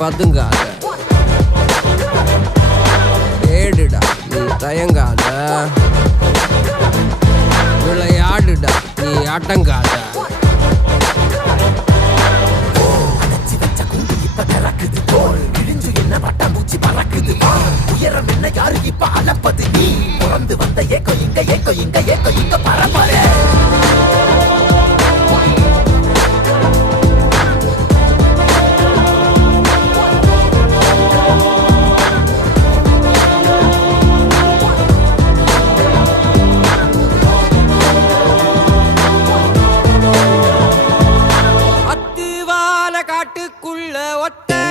பதுங்காத. ஏடுடா நீ தயங்காத. விளையாடுடா நீ அடங்காத. உயரம் என்ன யாரு இப்ப அளப்பது? நீ பிறந்து வந்த ஏக்கோ இங்க ஏக்கோ இங்க ஏக்கோ இங்க பரம்பரை காட்டுக்குள்ள ஒட்டை